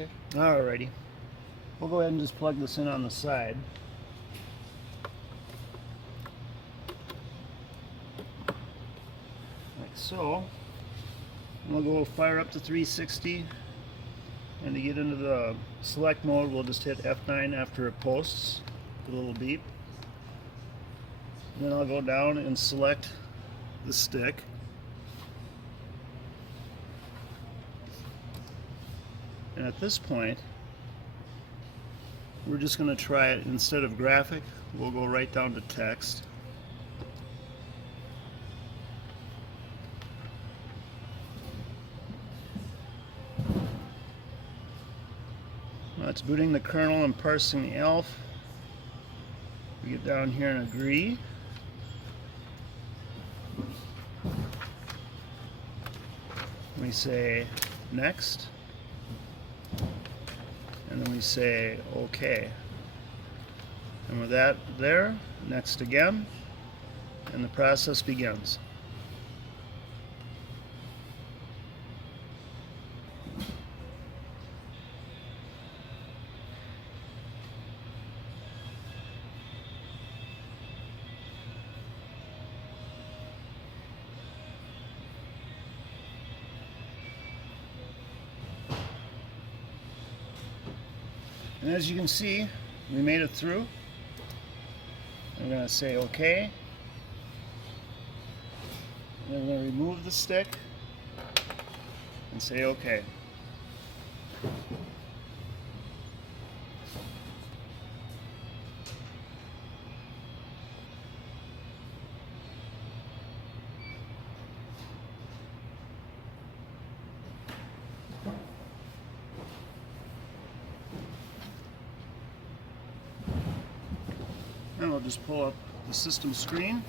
Okay. Alrighty. We'll go ahead and just plug this in on the side. Like so. And we'll go fire up to 360. And to get into the select mode, we'll just hit F9 after it posts, the little beep. And then I'll go down and select the stick. And at this point, we're just going to try it. Instead of graphic, we'll go right down to text. Now it's booting the kernel and parsing the ELF. We get down here and agree. We say next. And then we say OK. And with that there, next again, and the process begins. And as you can see, we made it through. I'm going to say OK. And then we're going to remove the stick and say OK. And we'll just pull up the system screen.